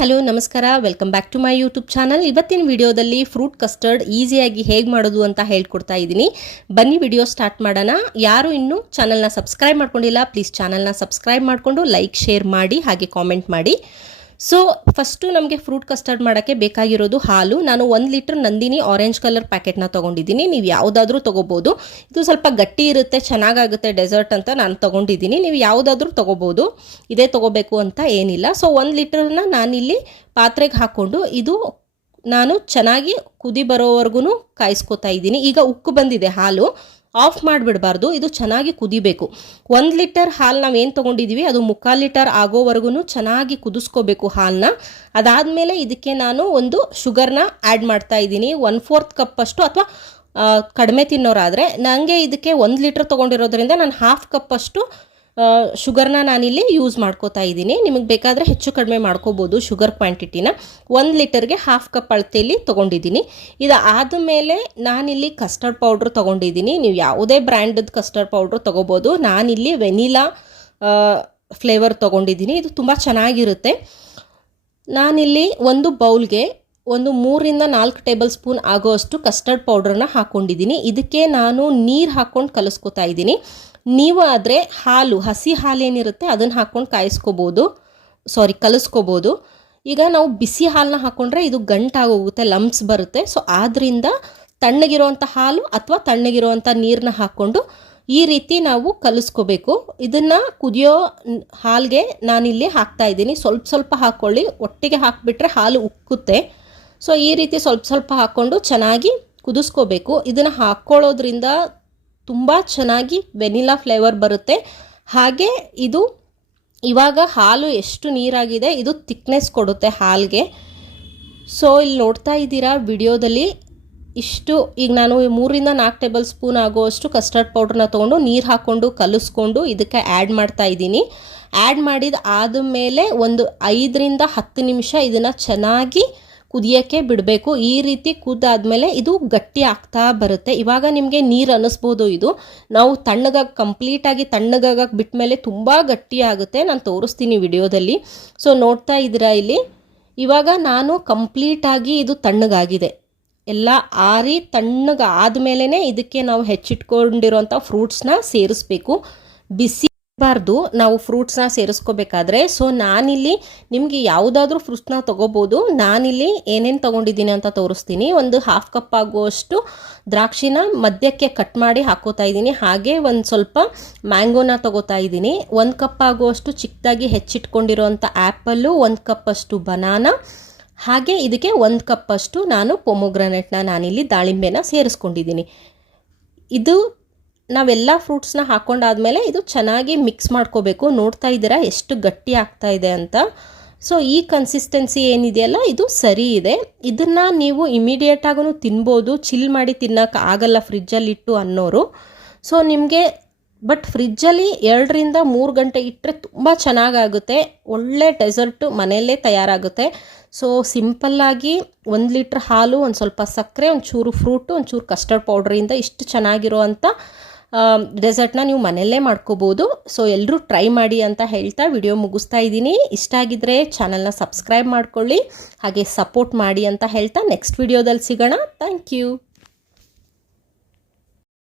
Hello, ನಮಸ್ಕಾರ. Welcome back to my YouTube channel ಇವತ್ತಿನ ವಿಡಿಯೋದಲ್ಲಿ ಫ್ರೂಟ್ ಕಸ್ಟರ್ಡ್ ಈಸಿಯಾಗಿ ಹೇಗೆ ಮಾಡೋದು ಅಂತ ಹೇಳ್ಕೊಡ್ತಾ ಇದ್ದೀನಿ. ಬನ್ನಿ, ವಿಡಿಯೋ ಸ್ಟಾರ್ಟ್ ಮಾಡೋಣ. ಯಾರು ಇನ್ನೂ ಚಾನಲ್ನ ಸಬ್ಸ್ಕ್ರೈಬ್ ಮಾಡ್ಕೊಂಡಿಲ್ಲ ಪ್ಲೀಸ್ ಚಾನಲ್ನ ಸಬ್ಸ್ಕ್ರೈಬ್ ಮಾಡಿಕೊಂಡು ಲೈಕ್ ಶೇರ್ ಮಾಡಿ, ಹಾಗೆ ಕಾಮೆಂಟ್ ಮಾಡಿ. ಸೊ ಫಸ್ಟು ನಮಗೆ ಫ್ರೂಟ್ ಕಸ್ಟರ್ಡ್ ಮಾಡೋಕ್ಕೆ ಬೇಕಾಗಿರೋದು ಹಾಲು. ನಾನು ಒಂದು ಲೀಟ್ರ್ ನಂದಿನಿ ಆರೆಂಜ್ ಕಲರ್ ಪ್ಯಾಕೆಟ್ನ ತೊಗೊಂಡಿದ್ದೀನಿ. ನೀವು ಯಾವುದಾದ್ರೂ ತೊಗೋಬೋದು. ಇದು ಸ್ವಲ್ಪ ಗಟ್ಟಿ ಇರುತ್ತೆ, ಚೆನ್ನಾಗಾಗುತ್ತೆ ಡೆಸರ್ಟ್ ಅಂತ ನಾನು ತೊಗೊಂಡಿದ್ದೀನಿ. ನೀವು ಯಾವುದಾದ್ರೂ ತೊಗೋಬೋದು. ಇದೇ ತೊಗೋಬೇಕು ಅಂತ ಏನಿಲ್ಲ. ಸೊ ಒಂದು ಲೀಟ್ರನ್ನ ನಾನಿಲ್ಲಿ ಪಾತ್ರೆಗೆ ಹಾಕ್ಕೊಂಡು ಇದು ನಾನು ಚೆನ್ನಾಗಿ ಕುದಿ ಬರೋವರೆಗೂ ಕಾಯಿಸ್ಕೊತಾ ಇದ್ದೀನಿ. ಈಗ ಉಕ್ಕು ಬಂದಿದೆ ಹಾಲು. ಆಫ್ ಮಾಡಿಬಿಡಬಾರ್ದು, ಇದು ಚೆನ್ನಾಗಿ ಕುದಿಬೇಕು. ಒಂದು ಲೀಟರ್ ಹಾಲು ಏನು ತೊಗೊಂಡಿದ್ದೀವಿ ಅದು ಮುಕ್ಕಾಲು ಲೀಟರ್ ಆಗೋವರೆಗೂ ಚೆನ್ನಾಗಿ ಕುದಿಸ್ಕೋಬೇಕು ಹಾಲನ್ನ ಅದಾದಮೇಲೆ ಇದಕ್ಕೆ ನಾನು ಒಂದು ಶುಗರ್ನ ಆ್ಯಡ್ ಮಾಡ್ತಾ ಇದ್ದೀನಿ. ಒನ್ ಫೋರ್ತ್ ಕಪ್ಪಷ್ಟು ಅಥವಾ ಕಡಿಮೆ ತಿನ್ನೋರಾದರೆ ನನಗೆ ಇದಕ್ಕೆ ಒಂದು ಲೀಟ್ರ್ ತೊಗೊಂಡಿರೋದ್ರಿಂದ ನಾನು ಹಾಫ್ ಕಪ್ಪಷ್ಟು ಶುಗರ್ನ ನಾನಿಲ್ಲಿ ಯೂಸ್ ಮಾಡ್ಕೋತಾ ಇದ್ದೀನಿ. ನಿಮಗೆ ಬೇಕಾದರೆ ಹೆಚ್ಚು ಕಡಿಮೆ ಮಾಡ್ಕೋಬೋದು ಶುಗರ್ ಕ್ವಾಂಟಿಟಿನ. ಒಂದು ಲೀಟರ್ಗೆ ಹಾಫ್ ಕಪ್ ಅಳತೆಯಲ್ಲಿ ತೊಗೊಂಡಿದ್ದೀನಿ. ಇದು ಆದಮೇಲೆ ನಾನಿಲ್ಲಿ ಕಸ್ಟರ್ಡ್ ಪೌಡ್ರ್ ತೊಗೊಂಡಿದ್ದೀನಿ. ನೀವು ಯಾವುದೇ ಬ್ರ್ಯಾಂಡದ ಕಸ್ಟರ್ಡ್ ಪೌಡ್ರ್ ತೊಗೋಬೋದು. ನಾನಿಲ್ಲಿ ವೆನಿಲಾ ಫ್ಲೇವರ್ ತೊಗೊಂಡಿದ್ದೀನಿ. ಇದು ತುಂಬ ಚೆನ್ನಾಗಿರುತ್ತೆ. ನಾನಿಲ್ಲಿ ಒಂದು ಬೌಲ್ಗೆ ಒಂದು ಮೂರಿಂದ ನಾಲ್ಕು ಟೇಬಲ್ ಸ್ಪೂನ್ ಆಗೋಷ್ಟು ಕಸ್ಟರ್ಡ್ ಪೌಡ್ರನ್ನ ಹಾಕ್ಕೊಂಡಿದ್ದೀನಿ ಇದಕ್ಕೆ ನಾನು ನೀರು ಹಾಕ್ಕೊಂಡು ಕಲಿಸ್ಕೊತಾ ಇದ್ದೀನಿ. ನೀವು ಆದರೆ ಹಾಲು, ಹಸಿ ಹಾಲೇನಿರುತ್ತೆ ಅದನ್ನು ಹಾಕ್ಕೊಂಡು ಕಾಯಿಸ್ಕೋಬೋದು. ಸಾರಿ ಕಲಿಸ್ಕೋಬೋದು. ಈಗ ನಾವು ಬಿಸಿ ಹಾಲನ್ನ ಹಾಕ್ಕೊಂಡ್ರೆ ಇದು ಗಂಟಾಗೋಗುತ್ತೆ ಲಂಪ್ಸ್ ಬರುತ್ತೆ. ಸೊ ಆದ್ದರಿಂದ ತಣ್ಣಗಿರುವಂಥ ಹಾಲು ಅಥವಾ ತಣ್ಣಗಿರುವಂಥ ನೀರನ್ನ ಹಾಕ್ಕೊಂಡು ಈ ರೀತಿ ನಾವು ಕಲಿಸ್ಕೋಬೇಕು. ಇದನ್ನು ಕುದಿಯೋ ಹಾಲಿಗೆ ನಾನಿಲ್ಲಿ ಹಾಕ್ತಾ ಇದ್ದೀನಿ. ಸ್ವಲ್ಪ ಸ್ವಲ್ಪ ಹಾಕ್ಕೊಳ್ಳಿ ಒಟ್ಟಿಗೆ ಹಾಕಿಬಿಟ್ರೆ ಹಾಲು ಉಕ್ಕುತ್ತೆ. ಸೊ ಈ ರೀತಿ ಸ್ವಲ್ಪ ಸ್ವಲ್ಪ ಹಾಕ್ಕೊಂಡು ಚೆನ್ನಾಗಿ ಕುದಿಸ್ಕೋಬೇಕು. ಇದನ್ನು ಹಾಕ್ಕೊಳ್ಳೋದ್ರಿಂದ ತುಂಬ ಚೆನ್ನಾಗಿ ವೆನಿಲಾ ಫ್ಲೇವರ್ ಬರುತ್ತೆ. ಹಾಗೆ ಇದು ಇವಾಗ ಹಾಲು ಎಷ್ಟು ನೀರಾಗಿದೆ, ಇದು ತಿಕ್ನೆಸ್ ಕೊಡುತ್ತೆ ಹಾಲಿಗೆ. ಸೊ ಇಲ್ಲಿ ನೋಡ್ತಾ ಇದ್ದೀರಾ ವಿಡಿಯೋದಲ್ಲಿ ಇಷ್ಟು, ಈಗ ನಾನು ಮೂರಿಂದ ನಾಲ್ಕು ಟೇಬಲ್ ಸ್ಪೂನ್ ಆಗುವಷ್ಟು ಕಸ್ಟರ್ಡ್ ಪೌಡ್ರನ್ನ ತೊಗೊಂಡು ನೀರು ಹಾಕ್ಕೊಂಡು ಕಲಿಸ್ಕೊಂಡು ಇದಕ್ಕೆ ಆ್ಯಡ್ ಮಾಡ್ತಾ ಇದ್ದೀನಿ. ಆ್ಯಡ್ ಮಾಡಿದ ಆದ ಮೇಲೆ ಒಂದು ಐದರಿಂದ ಹತ್ತು ನಿಮಿಷ ಇದನ್ನು ಚೆನ್ನಾಗಿ ಕುದಿಯೋಕ್ಕೆ ಬಿಡಬೇಕು. ಈ ರೀತಿ ಕುದಾದ್ಮೇಲೆ ಇದು ಗಟ್ಟಿ ಆಗ್ತಾ ಬರುತ್ತೆ. ಇವಾಗ ನಿಮಗೆ ನೀರು ಅನ್ನಿಸ್ಬೋದು ಇದು. ನಾವು ತಣ್ಣಗಾಗಿ ಕಂಪ್ಲೀಟಾಗಿ ತಣ್ಣಗಾಗಕ್ಕೆ ಬಿಟ್ಟ ಮೇಲೆ ತುಂಬ ಗಟ್ಟಿ ಆಗುತ್ತೆ. ನಾನು ತೋರಿಸ್ತೀನಿ ವಿಡಿಯೋದಲ್ಲಿ. ಸೊ ನೋಡ್ತಾ ಇದ್ದೀರಾ ಇಲ್ಲಿ? ಇವಾಗ ನಾನು ಕಂಪ್ಲೀಟಾಗಿ ಇದು ತಣ್ಣಗಾಗಿದೆ. ಎಲ್ಲ ಆರಿ ತಣ್ಣಗಾದ ಮೇಲೇ ಇದಕ್ಕೆ ನಾವು ಹೆಚ್ಚಿಟ್ಕೊಂಡಿರೋಂಥ ಫ್ರೂಟ್ಸ್ನ ಸೇರಿಸ್ಬೇಕು. ಬಿಸಿ ಬಾರ್ದು ನಾವು ಫ್ರೂಟ್ಸ್ನ ಸೇರಿಸ್ಕೋಬೇಕಾದ್ರೆ. ಸೊ ನಾನಿಲ್ಲಿ ನಿಮಗೆ ಯಾವುದಾದ್ರೂ ಫ್ರೂಟ್ಸ್ನ ತೊಗೋಬೋದು. ನಾನಿಲ್ಲಿ ಏನೇನು ತೊಗೊಂಡಿದ್ದೀನಿ ಅಂತ ತೋರಿಸ್ತೀನಿ. ಒಂದು ಹಾಫ್ ಕಪ್ ಆಗುವಷ್ಟು ದ್ರಾಕ್ಷಿನ ಮಧ್ಯಕ್ಕೆ ಕಟ್ ಮಾಡಿ ಹಾಕೋತಾ ಇದ್ದೀನಿ. ಹಾಗೆ ಒಂದು ಸ್ವಲ್ಪ ಮ್ಯಾಂಗೋನ ತೊಗೋತಾ ಇದ್ದೀನಿ. ಒಂದು ಕಪ್ ಆಗುವಷ್ಟು ಚಿಕ್ಕದಾಗಿ ಹೆಚ್ಚಿಟ್ಕೊಂಡಿರುವಂಥ ಆ್ಯಪಲ್ಲು ಒಂದು ಕಪ್ಪಷ್ಟು ಬನಾನ ಹಾಗೆ ಇದಕ್ಕೆ ಒಂದು ಕಪ್ಪಷ್ಟು ನಾನು ಪೊಮೊಗ್ರನೆಟ್ನ ನಾನಿಲ್ಲಿ ದಾಳಿಂಬೆನ ಸೇರಿಸ್ಕೊಂಡಿದ್ದೀನಿ. ಇದು ನಾವೆಲ್ಲ ಫ್ರೂಟ್ಸ್ನ ಹಾಕ್ಕೊಂಡಾದಮೇಲೆ ಇದು ಚೆನ್ನಾಗಿ ಮಿಕ್ಸ್ ಮಾಡ್ಕೋಬೇಕು. ನೋಡ್ತಾ ಇದ್ದೀರಾ ಎಷ್ಟು ಗಟ್ಟಿ ಆಗ್ತಾ ಇದೆ ಅಂತ. ಸೊ ಈ ಕನ್ಸಿಸ್ಟೆನ್ಸಿ ಏನಿದೆಯಲ್ಲ, ಇದು ಸರಿ ಇದೆ. ಇದನ್ನು ನೀವು ಇಮಿಡಿಯೇಟಾಗೂ ತಿನ್ಬೋದು. ಚಿಲ್ ಮಾಡಿ ತಿನ್ನೋಕೆ ಆಗಲ್ಲ ಫ್ರಿಜ್ಜಲ್ಲಿ ಇಟ್ಟು ಅನ್ನೋರು. ಸೊ ನಿಮಗೆ ಬಟ್ ಫ್ರಿಜ್ಜಲ್ಲಿ ಎರಡರಿಂದ ಮೂರು ಗಂಟೆ ಇಟ್ಟರೆ ತುಂಬ ಚೆನ್ನಾಗಾಗುತ್ತೆ. ಒಳ್ಳೆ ಡೆಸರ್ಟು ಮನೆಯಲ್ಲೇ ತಯಾರಾಗುತ್ತೆ. ಸೊ ಸಿಂಪಲ್ಲಾಗಿ ಒಂದು ಲೀಟ್ರ್ ಹಾಲು, ಒಂದು ಸ್ವಲ್ಪ ಸಕ್ಕರೆ, ಒಂಚೂರು ಚೂರು ಫ್ರೂಟು ಒಂದು ಚೂರು ಕಸ್ಟರ್ಡ್ ಪೌಡ್ರಿಂದ ಇಷ್ಟು ಚೆನ್ನಾಗಿರೋ ಅಂಥ ಡೆಸರ್ಟ್ನ ನೀವು ಮನೆಯಲ್ಲೇ ಮಾಡ್ಕೋಬೋದು. ಸೊ ಎಲ್ಲರೂ ಟ್ರೈ ಮಾಡಿ ಅಂತ ಹೇಳ್ತಾ ವಿಡಿಯೋ ಮುಗಿಸ್ತಾ ಇದ್ದೀನಿ. ಇಷ್ಟ ಆಗಿದ್ರೆ ಚಾನಲ್ನ ಸಬ್ಸ್ಕ್ರೈಬ್ ಮಾಡ್ಕೊಳ್ಳಿ. ಹಾಗೆ ಸಪೋರ್ಟ್ ಮಾಡಿ ಅಂತ ಹೇಳ್ತಾ ನೆಕ್ಸ್ಟ್ ವಿಡಿಯೋದಲ್ಲಿ ಸಿಗೋಣ. Thank you.